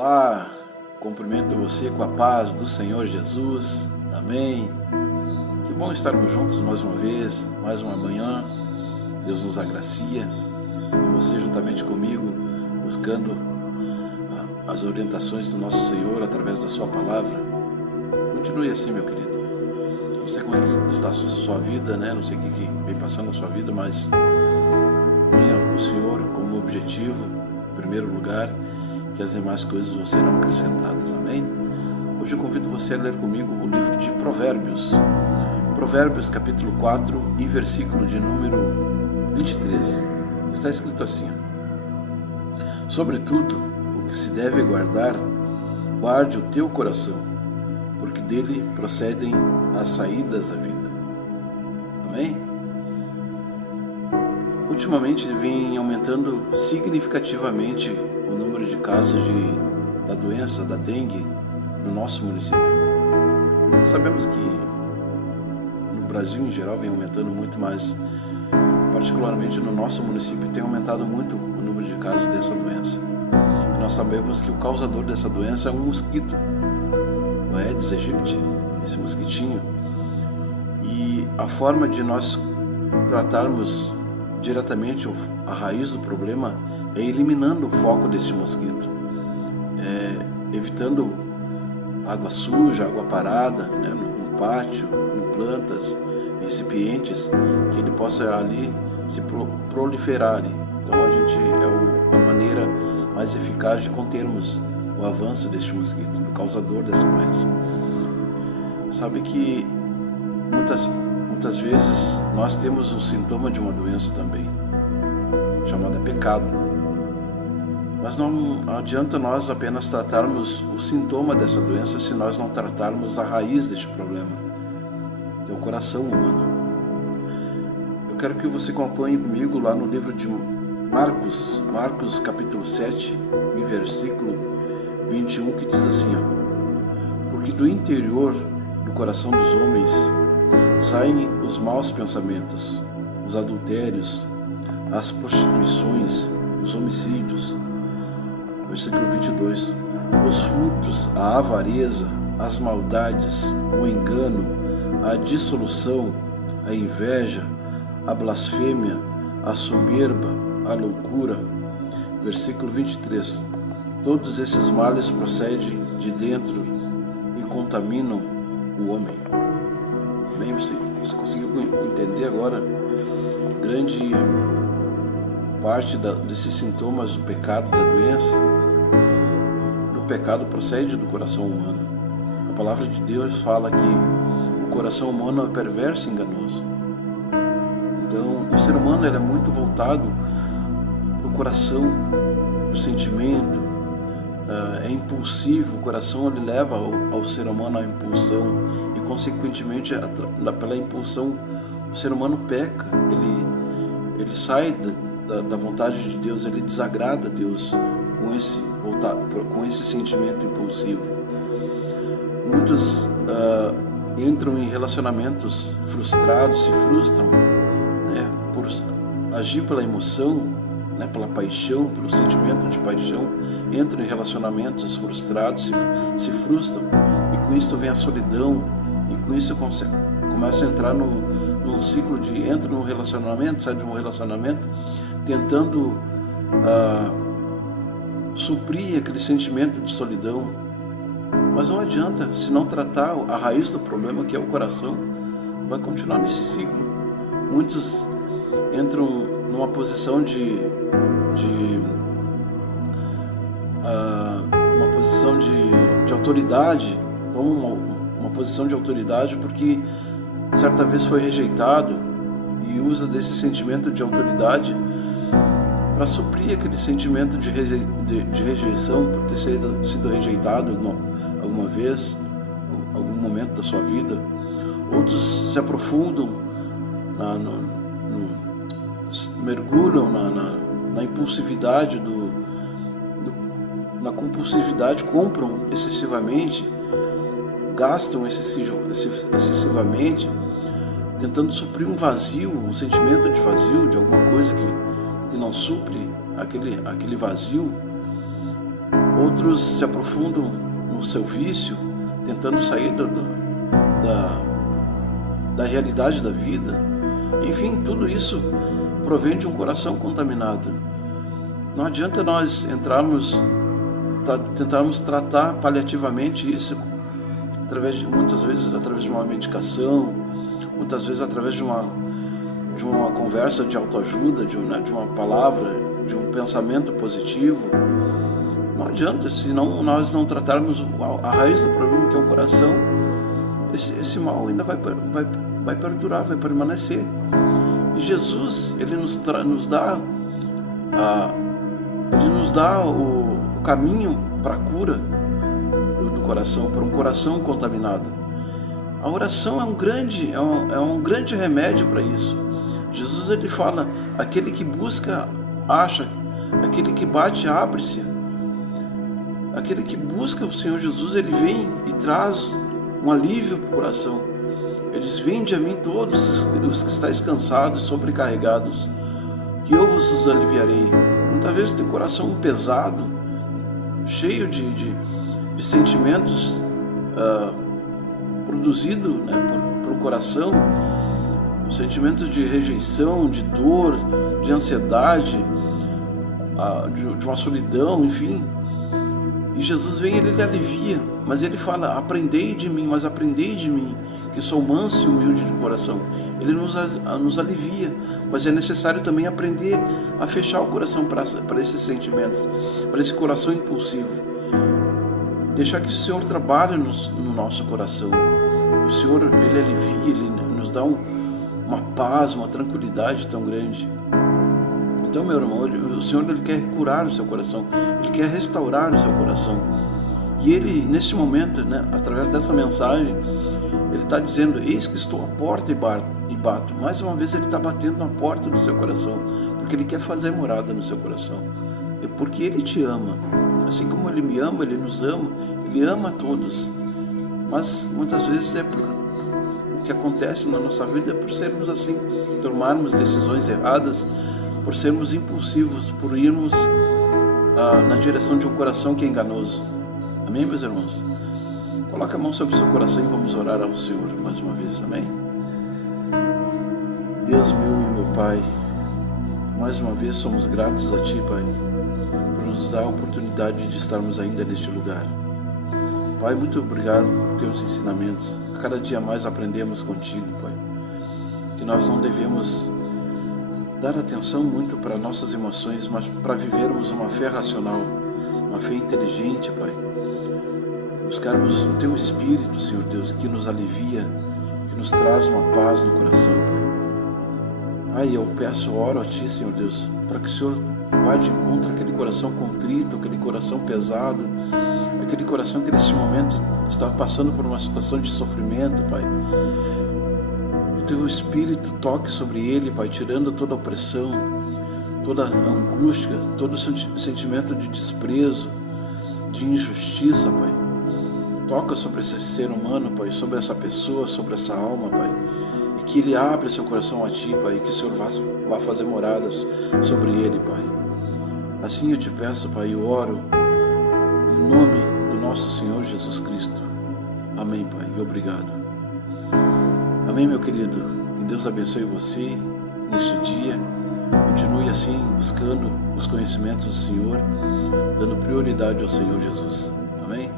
Olá, cumprimento você com a paz do Senhor Jesus, amém. Que bom estarmos juntos mais uma vez, mais uma manhã. Deus nos agracia e você juntamente comigo buscando as orientações do nosso Senhor através da sua palavra. Continue assim, meu querido. Não sei como é que está a sua vida, né? Não sei o que vem passando na sua vida, mas tenha o Senhor como objetivo, em primeiro lugar, que as demais coisas vão serão acrescentadas, amém? Hoje eu convido você a ler comigo o livro de Provérbios, capítulo 4 e versículo de número 23. Está escrito assim: sobretudo, o que se deve guardar, guarde o teu coração, porque dele procedem as saídas da vida. Amém? Ultimamente vem aumentando significativamente o número de casos da doença, da dengue, no nosso município. Nós sabemos que no Brasil em geral vem aumentando muito, mas particularmente no nosso município tem aumentado muito o número de casos dessa doença. E nós sabemos que o causador dessa doença é um mosquito, o Aedes aegypti, esse mosquitinho. E a forma de nós tratarmos diretamente a raiz do problema é eliminando o foco desse mosquito, evitando água suja, água parada, né, no pátio, em plantas, em recipientes, que ele possa ali se proliferar. Então é a maneira mais eficaz de contermos o avanço deste mosquito, do causador dessa doença. Sabe que muitas vezes nós temos um sintoma de uma doença também, chamada pecado. Mas não adianta nós apenas tratarmos o sintoma dessa doença se nós não tratarmos a raiz deste problema, que é o coração humano. Eu quero que você acompanhe comigo lá no livro de Marcos capítulo 7 e versículo 21, que diz assim: porque do interior do coração dos homens saem os maus pensamentos, os adultérios, as prostituições, os homicídios. Versículo 22. Os furtos, a avareza, as maldades, o engano, a dissolução, a inveja, a blasfêmia, a soberba, a loucura. Versículo 23. Todos esses males procedem de dentro e contaminam o homem. Bem, você conseguiu entender agora grande parte desses sintomas do pecado, da doença? O pecado procede do coração humano. A palavra de Deus fala que o coração humano é perverso e enganoso. Então, o ser humano é muito voltado para o coração, para o sentimento, é impulsivo. O coração ele leva ao ser humano à impulsão e, consequentemente, pela impulsão, o ser humano peca. Ele sai da vontade de Deus, ele desagrada a Deus com esse sentimento impulsivo. Muitos entram em relacionamentos frustrados, se frustram, né, por agir pela emoção, né, pela paixão, pelo sentimento de paixão, entram em relacionamentos frustrados, se frustram, e com isso vem a solidão, e com isso começa a entrar num ciclo de entra num relacionamento, sai de um relacionamento, tentando suprir aquele sentimento de solidão. Mas não adianta, se não tratar a raiz do problema, que é o coração, vai continuar nesse ciclo. Muitos entram numa posição de autoridade, tomam uma posição de autoridade porque certa vez foi rejeitado e usa desse sentimento de autoridade para suprir aquele sentimento de rejeição por ter sido rejeitado alguma vez, em algum momento da sua vida. Outros se aprofundam, mergulham na impulsividade, na compulsividade, compram excessivamente, gastam excessivamente, tentando suprir um vazio, um sentimento de vazio, de alguma coisa que não supre aquele vazio. Outros se aprofundam no seu vício, tentando sair da realidade da vida. Enfim, tudo isso provém de um coração contaminado. Não adianta nós tentarmos tratar paliativamente isso, muitas vezes através de uma medicação, muitas vezes através de uma conversa de autoajuda, de uma palavra, de um pensamento positivo. Não adianta, se nós não tratarmos a raiz do problema, que é o coração, esse mal ainda vai perdurar, vai permanecer. E Jesus, ele nos dá o caminho para a cura do coração, para um coração contaminado. A oração é um grande remédio para isso. Jesus, ele fala: aquele que busca, acha; aquele que bate, abre-se. Aquele que busca o Senhor Jesus, ele vem e traz um alívio para o coração. Eles: vinde a mim todos os que estáis cansados e sobrecarregados, que eu vos aliviarei. Muitas vezes tem coração pesado, cheio de sentimentos produzido, né, pelo coração, um sentimento de rejeição, de dor, de ansiedade, de uma solidão, enfim. E Jesus vem, ele alivia, mas ele fala: aprendei de mim, que sou manso e humilde de coração. Ele nos alivia, mas é necessário também aprender a fechar o coração para esses sentimentos, para esse coração impulsivo. Deixar que o Senhor trabalhe no nosso coração. O Senhor, ele alivia, ele nos dá uma paz, uma tranquilidade tão grande. Então, meu irmão, o Senhor, ele quer curar o seu coração, ele quer restaurar o seu coração. E ele, nesse momento, né, através dessa mensagem, ele está dizendo: eis que estou à porta e bato. Mais uma vez ele está batendo na porta do seu coração, porque ele quer fazer morada no seu coração. E porque ele te ama. Assim como ele me ama, ele nos ama, ele ama a todos. Mas muitas vezes o que acontece na nossa vida é por sermos assim, tomarmos decisões erradas, por sermos impulsivos, por irmos na direção de um coração que é enganoso. Amém, meus irmãos? Coloque a mão sobre o seu coração e vamos orar ao Senhor mais uma vez. Amém? Deus meu e meu Pai, mais uma vez somos gratos a Ti, Pai, por nos dar a oportunidade de estarmos ainda neste lugar. Pai, muito obrigado por Teus ensinamentos. A cada dia mais aprendemos contigo, Pai, que nós não devemos dar atenção muito para nossas emoções, mas para vivermos uma fé racional, uma fé inteligente, Pai. Buscarmos o Teu Espírito, Senhor Deus, que nos alivia, que nos traz uma paz no coração, Pai. Pai, eu peço, oro a Ti, Senhor Deus, para que o Senhor vá de encontro àquele coração contrito, aquele coração pesado, aquele coração que nesse momento está passando por uma situação de sofrimento, Pai. O Teu Espírito toque sobre ele, Pai, tirando toda a opressão, toda a angústia, todo o sentimento de desprezo, de injustiça, Pai. Toca sobre esse ser humano, Pai, sobre essa pessoa, sobre essa alma, Pai. E que ele abra seu coração a Ti, Pai, e que o Senhor vá fazer moradas sobre ele, Pai. Assim eu te peço, Pai, eu oro em nome do nosso Senhor Jesus Cristo. Amém, Pai, e obrigado. Amém, meu querido. Que Deus abençoe você neste dia. Continue assim, buscando os conhecimentos do Senhor, dando prioridade ao Senhor Jesus. Amém?